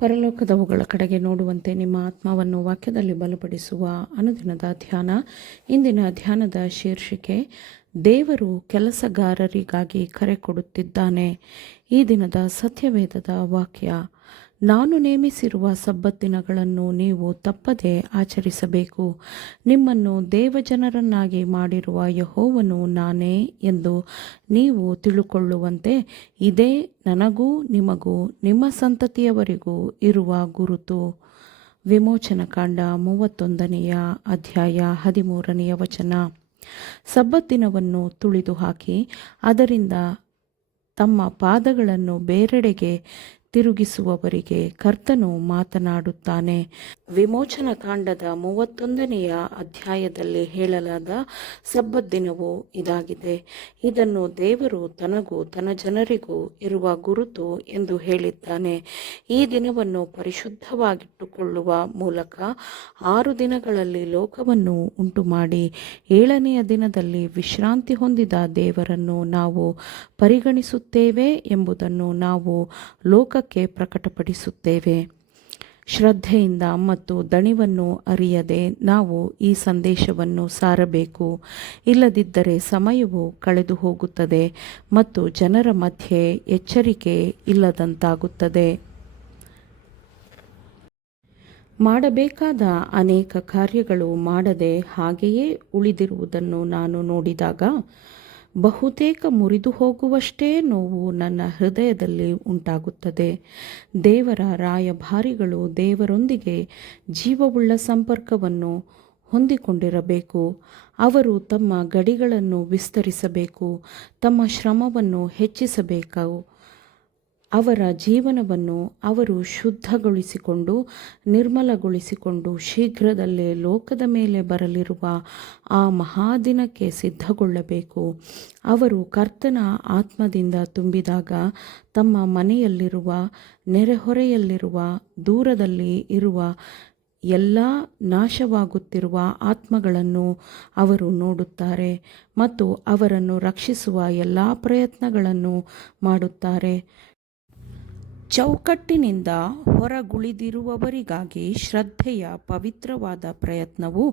ಪರಲೋಕದವುಗಳ ಕಡೆಗೆ ನೋಡುವಂತೆ ನಿಮ್ಮ ಆತ್ಮವನ್ನು ವಾಕ್ಯದಲ್ಲಿ ಬಲಪಡಿಸುವ ಅನುದಿನದ ಧ್ಯಾನ. ಇಂದಿನ ಧ್ಯಾನದ ಶೀರ್ಷಿಕೆ, ದೇವರು ಕೆಲಸಗಾರರಿಗಾಗಿ ಕರೆ ಕೊಡುತ್ತಿದ್ದಾನೆ. ಈ ದಿನದ ಸತ್ಯವೇದದ ವಾಕ್ಯ, ನಾನು ನೇಮಿಸಿರುವ ಸಬ್ಬತ್ತಿನಗಳನ್ನು ನೀವು ತಪ್ಪದೆ ಆಚರಿಸಬೇಕು. ನಿಮ್ಮನ್ನು ದೇವಜನರನ್ನಾಗಿ ಮಾಡಿರುವ ಯೆಹೋವನು ನಾನೇ ಎಂದು ನೀವು ತಿಳುಕೊಳ್ಳುವಂತೆ ಇದೇ ನನಗೂ ನಿಮಗೂ ನಿಮ್ಮ ಸಂತತಿಯವರಿಗೂ ಇರುವ ಗುರುತು. ವಿಮೋಚನಕಾಂಡ 31ನೇ ಅಧ್ಯಾಯ 13ನೇ ವಚನ. ಸಬ್ಬತ್ತಿನವನ್ನು ತುಳಿದು ಹಾಕಿ ಅದರಿಂದ ತಮ್ಮ ಪಾದಗಳನ್ನು ಬೇರೆಡೆಗೆ ತಿರುಗಿಸುವವರಿಗೆ ಕರ್ತನು ಮಾತನಾಡುತ್ತಾನೆ. ವಿಮೋಚನಕಾಂಡದ 31ನೇ ಅಧ್ಯಾಯದಲ್ಲಿ ಹೇಳಲಾದ ಸಬ್ಬತ್ ದಿನವು ಇದಾಗಿದೆ. ಇದನ್ನು ದೇವರು ತನಗೂ ತನ್ನ ಜನರಿಗೂ ಇರುವ ಗುರುತು ಎಂದು ಹೇಳಿದ್ದಾನೆ. ಈ ದಿನವನ್ನು ಪರಿಶುದ್ಧವಾಗಿಟ್ಟುಕೊಳ್ಳುವ ಮೂಲಕ 6 ದಿನಗಳಲ್ಲಿ ಲೋಕವನ್ನು ಉಂಟುಮಾಡಿ 7ನೆಯ ದಿನದಲ್ಲಿ ವಿಶ್ರಾಂತಿ ಹೊಂದಿದ ದೇವರನ್ನು ನಾವು ಪರಿಗಣಿಸುತ್ತೇವೆ ಎಂಬುದನ್ನು ನಾವು ಲೋಕಕ್ಕೆ ಪ್ರಕಟಪಡಿಸುತ್ತೇವೆ. ಶ್ರದ್ಧೆಯಿಂದ ಮತ್ತು ದಣಿವನ್ನು ಅರಿಯದೆ ನಾವು ಈ ಸಂದೇಶವನ್ನು ಸಾರಬೇಕು. ಇಲ್ಲದಿದ್ದರೆ ಸಮಯವು ಕಳೆದು ಹೋಗುತ್ತದೆ ಮತ್ತು ಜನರ ಮಧ್ಯೆ ಎಚ್ಚರಿಕೆ ಇಲ್ಲದಂತಾಗುತ್ತದೆ. ಮಾಡಬೇಕಾದ ಅನೇಕ ಕಾರ್ಯಗಳು ಮಾಡದೆ ಹಾಗೆಯೇ ಉಳಿದಿರುವುದನ್ನು ನಾನು ನೋಡಿದಾಗ ಬಹುತೇಕ ಮುರಿದು ಹೋಗುವಷ್ಟೇ ನೋವು ನನ್ನ ಹೃದಯದಲ್ಲಿ ಉಂಟಾಗುತ್ತದೆ. ದೇವರ ರಾಯಭಾರಿಗಳು ದೇವರೊಂದಿಗೆ ಜೀವವುಳ್ಳ ಸಂಪರ್ಕವನ್ನು ಹೊಂದಿಕೊಂಡಿರಬೇಕು. ಅವರು ತಮ್ಮ ಗಡಿಗಳನ್ನು ವಿಸ್ತರಿಸಬೇಕು, ತಮ್ಮ ಶ್ರಮವನ್ನು ಹೆಚ್ಚಿಸಬೇಕು. ಅವರ ಜೀವನವನ್ನು ಅವರು ಶುದ್ಧಗೊಳಿಸಿಕೊಂಡು ನಿರ್ಮಲಗೊಳಿಸಿಕೊಂಡು ಶೀಘ್ರದಲ್ಲೇ ಲೋಕದ ಮೇಲೆ ಬರಲಿರುವ ಆ ಮಹಾದಿನಕ್ಕೆ ಸಿದ್ಧಗೊಳ್ಳಬೇಕು. ಅವರು ಕರ್ತನ ಆತ್ಮದಿಂದ ತುಂಬಿದಾಗ ತಮ್ಮ ಮನೆಯಲ್ಲಿರುವ, ನೆರೆಹೊರೆಯಲ್ಲಿರುವ, ದೂರದಲ್ಲಿ ಇರುವ ಎಲ್ಲ ನಾಶವಾಗುತ್ತಿರುವ ಆತ್ಮಗಳನ್ನು ಅವರು ನೋಡುತ್ತಾರೆ ಮತ್ತು ಅವರನ್ನು ರಕ್ಷಿಸುವ ಎಲ್ಲ ಪ್ರಯತ್ನಗಳನ್ನು ಮಾಡುತ್ತಾರೆ. ಚೌಕಟ್ಟಿನಿಂದ ಹೊರಗುಳಿದಿರುವವರಿಗಾಗಿ ಶ್ರದ್ಧೆಯ ಪವಿತ್ರವಾದ ಪ್ರಯತ್ನವು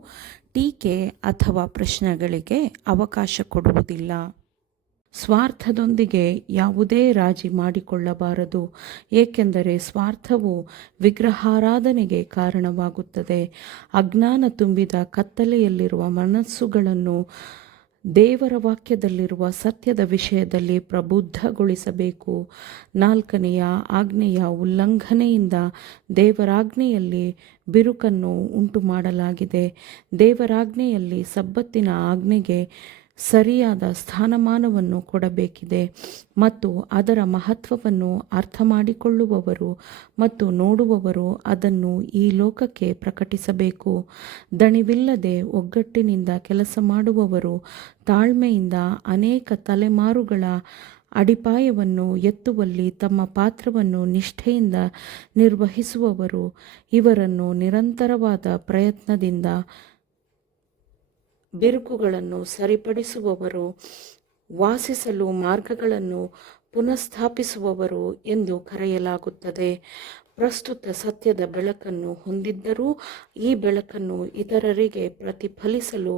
ಟೀಕೆ ಅಥವಾ ಪ್ರಶ್ನೆಗಳಿಗೆ ಅವಕಾಶ ಕೊಡುವುದಿಲ್ಲ. ಸ್ವಾರ್ಥದೊಂದಿಗೆ ಯಾವುದೇ ರಾಜಿ ಮಾಡಿಕೊಳ್ಳಬಾರದು, ಏಕೆಂದರೆ ಸ್ವಾರ್ಥವು ವಿಗ್ರಹಾರಾಧನೆಗೆ ಕಾರಣವಾಗುತ್ತದೆ. ಅಜ್ಞಾನ ತುಂಬಿದ ಕತ್ತಲೆಯಲ್ಲಿರುವ ಮನಸ್ಸುಗಳನ್ನು ದೇವರ ವಾಕ್ಯದಲ್ಲಿರುವ ಸತ್ಯದ ವಿಷಯದಲ್ಲಿ ಪ್ರಬುದ್ಧಗೊಳಿಸಬೇಕು. 4ನೆಯ ಆಜ್ಞೆಯ ಉಲ್ಲಂಘನೆಯಿಂದ ದೇವರಾಜ್ಞೆಯಲ್ಲಿ ಬಿರುಕನ್ನು ಉಂಟುಮಾಡಲಾಗಿದೆ. ದೇವರಾಜ್ಞೆಯಲ್ಲಿ ಸಬ್ಬತ್ತಿನ ಆಜ್ಞೆಗೆ ಸರಿಯಾದ ಸ್ಥಾನಮಾನವನ್ನು ಕೊಡಬೇಕಿದೆ ಮತ್ತು ಅದರ ಮಹತ್ವವನ್ನು ಅರ್ಥ ಮಾಡಿಕೊಳ್ಳುವವರು ಮತ್ತು ನೋಡುವವರು ಅದನ್ನು ಈ ಲೋಕಕ್ಕೆ ಪ್ರಕಟಿಸಬೇಕು. ದಣಿವಿಲ್ಲದೆ ಒಗ್ಗಟ್ಟಿನಿಂದ ಕೆಲಸ ಮಾಡುವವರು, ತಾಳ್ಮೆಯಿಂದ ಅನೇಕ ತಲೆಮಾರುಗಳ ಅಡಿಪಾಯವನ್ನು ಎತ್ತುವಲ್ಲಿ ತಮ್ಮ ಪಾತ್ರವನ್ನು ನಿಷ್ಠೆಯಿಂದ ನಿರ್ವಹಿಸುವವರು, ಇವರನ್ನು ನಿರಂತರವಾದ ಪ್ರಯತ್ನದಿಂದ ಬಿರುಕುಗಳನ್ನು ಸರಿಪಡಿಸುವವರು, ವಾಸಿಸಲು ಮಾರ್ಗಗಳನ್ನು ಪುನಃಸ್ಥಾಪಿಸುವವರು ಎಂದು ಕರೆಯಲಾಗುತ್ತದೆ. ಪ್ರಸ್ತುತ ಸತ್ಯದ ಬೆಳಕನ್ನು ಹೊಂದಿದ್ದರೂ ಈ ಬೆಳಕನ್ನು ಇತರರಿಗೆ ಪ್ರತಿಫಲಿಸಲು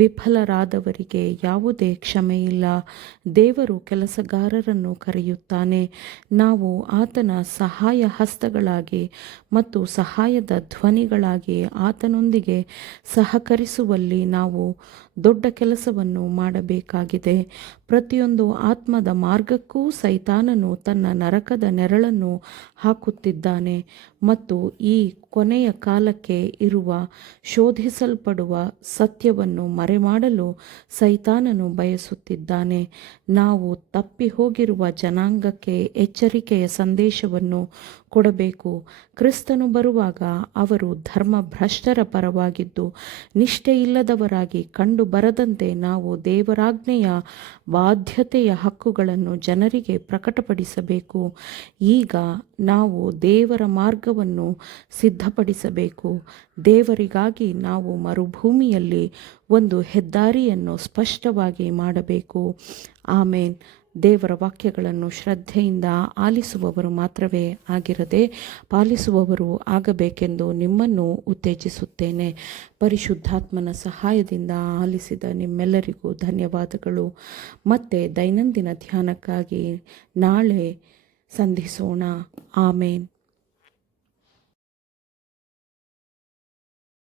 ವಿಫಲರಾದವರಿಗೆ ಯಾವುದೇ ಕ್ಷಮೆಯಿಲ್ಲ. ದೇವರು ಕೆಲಸಗಾರರನ್ನು ಕರೆಯುತ್ತಾನೆ. ನಾವು ಆತನ ಸಹಾಯ ಹಸ್ತಗಳಾಗಿ ಮತ್ತು ಸಹಾಯದ ಧ್ವನಿಗಳಾಗಿ ಆತನೊಂದಿಗೆ ಸಹಕರಿಸುವಲ್ಲಿ ನಾವು ದೊಡ್ಡ ಕೆಲಸವನ್ನು ಮಾಡಬೇಕಾಗಿದೆ. ಪ್ರತಿಯೊಂದು ಆತ್ಮದ ಮಾರ್ಗಕ್ಕೂ ಸೈತಾನನು ತನ್ನ ನರಕದ ನೆರಳನ್ನು ಹಾಕುತ್ತಿದ್ದಾನೆ ಮತ್ತು ಈ ಕೊನೆಯ ಕಾಲಕ್ಕೆ ಇರುವ ಶೋಧಿಸಲ್ಪಡುವ ಸತ್ಯವನ್ನು ಮರೆಮಾಡಲು ಸೈತಾನನು ಬಯಸುತ್ತಿದ್ದಾನೆ. ನಾವು ತಪ್ಪಿ ಹೋಗಿರುವ ಜನಾಂಗಕ್ಕೆ ಎಚ್ಚರಿಕೆಯ ಸಂದೇಶವನ್ನು ಕೊಡಬೇಕು. ಕ್ರಿಸ್ತನು ಬರುವಾಗ ಅವರು ಧರ್ಮಭ್ರಷ್ಟರ ಪರವಾಗಿದ್ದು ನಿಷ್ಠೆಯಿಲ್ಲದವರಾಗಿ ಕಂಡು ಬರದಂತೆ ನಾವು ದೇವರಾಜ್ಞೆಯ ಬಾಧ್ಯತೆಯ ಹಕ್ಕುಗಳನ್ನು ಜನರಿಗೆ ಪ್ರಕಟಪಡಿಸಬೇಕು. ಈಗ ನಾವು ದೇವರ ಮಾರ್ಗವನ್ನು ಸಿದ್ಧಪಡಿಸಬೇಕು. ದೇವರಿಗಾಗಿ ನಾವು ಮರುಭೂಮಿಯಲ್ಲಿ ಒಂದು ಹೆದ್ದಾರಿಯನ್ನು ಸ್ಪಷ್ಟವಾಗಿ ಮಾಡಬೇಕು. ಆಮೇನ್. ದೇವರ ವಾಕ್ಯಗಳನ್ನು ಶ್ರದ್ಧೆಯಿಂದ ಆಲಿಸುವವರು ಮಾತ್ರವೇ ಆಗಿರದೆ ಪಾಲಿಸುವವರು ಆಗಬೇಕೆಂದು ನಿಮ್ಮನ್ನು ಉತ್ತೇಜಿಸುತ್ತೇನೆ. ಪರಿಶುದ್ಧಾತ್ಮನ ಸಹಾಯದಿಂದ ಆಲಿಸಿದ ನಿಮ್ಮೆಲ್ಲರಿಗೂ ಧನ್ಯವಾದಗಳು. ಮತ್ತೆ ದೈನಂದಿನ ಧ್ಯಾನಕ್ಕಾಗಿ ನಾಳೆ ಸಂಧಿಸೋಣ. ಆಮೇನ್.